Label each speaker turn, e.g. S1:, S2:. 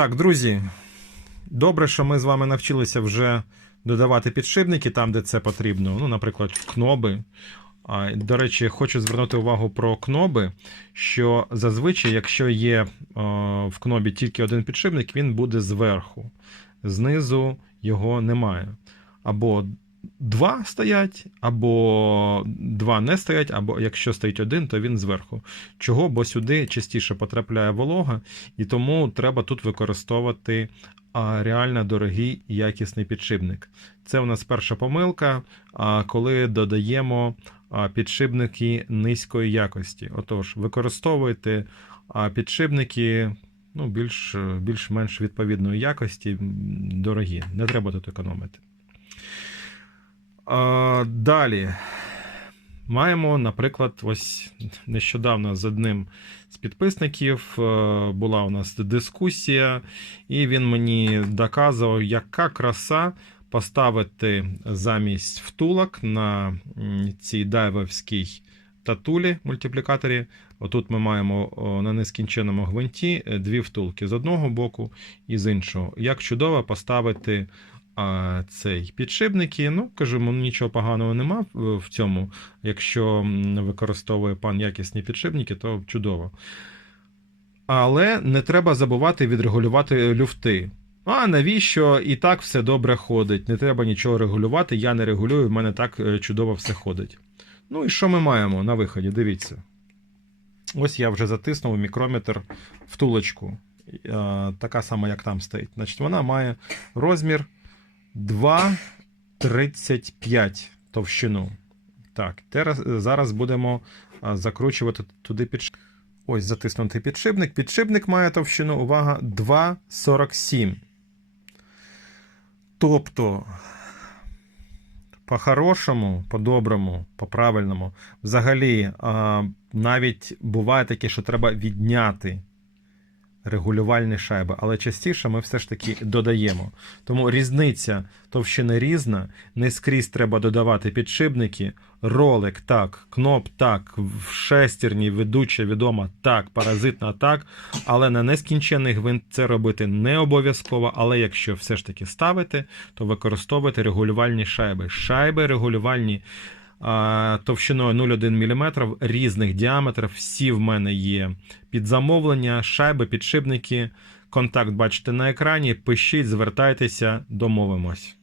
S1: Так, друзі, добре, що ми з вами навчилися вже додавати підшипники там, де це потрібно. Ну, наприклад, кноби. До речі, хочу звернути увагу про кноби, що зазвичай, якщо є в кнобі тільки один підшипник, він буде зверху. Знизу його немає. Або два стоять, або два не стоять, або якщо стоїть один, то він зверху. Чого? Бо сюди частіше потрапляє волога, і тому треба тут використовувати реально дорогий якісний підшипник. Це у нас перша помилка, коли додаємо підшипники низької якості. Отож, використовуйте підшипники ну, більш, більш-менш відповідної якості, дорогі. Не треба тут економити. А, далі. Маємо, наприклад, ось нещодавно з одним з підписників е, була у нас дискусія, і він мені доказував, яка краса поставити замість втулок на цій дайвовській татулі мультиплікаторі. Отут ми маємо на нескінченому гвинті е, дві втулки з одного боку і з іншого. Як чудово поставити а, цей підшипники. Ну, кажемо, нічого поганого нема в цьому. Якщо використовує пан якісні підшипники, то чудово. Але не треба забувати відрегулювати люфти. А навіщо і так все добре ходить? Не треба нічого регулювати, я не регулюю, в мене так е, чудово все ходить. Ну і що ми маємо на виході? Дивіться. Ось я вже затиснув мікрометр втулочку. Е, Така сама, як там стоїть. Значить, вона має розмір 2,35 товщину. Так, зараз, зараз будемо закручувати туди підшипник. Ось затиснутий підшипник. Підшипник має товщину, увага, 2,47. Тобто, по-хорошому, по-доброму, по-правильному, взагалі, навіть буває таке, що треба відняти регулювальні шайби, але частіше ми все ж таки додаємо. Тому різниця товщини різна, не скрізь треба додавати підшипники, ролик так, кноп так, в шестерні ведуча відома так, паразитна так, але на нескінчений гвинт це робити не обов'язково. Але якщо все ж таки ставити, то використовуйте регулювальні шайби. Шайби регулювальні товщиною 0,1 мм різних діаметрів. Всі в мене є під замовлення, шайби, підшипники. Контакт бачите на екрані. Пишіть, звертайтеся, домовимось.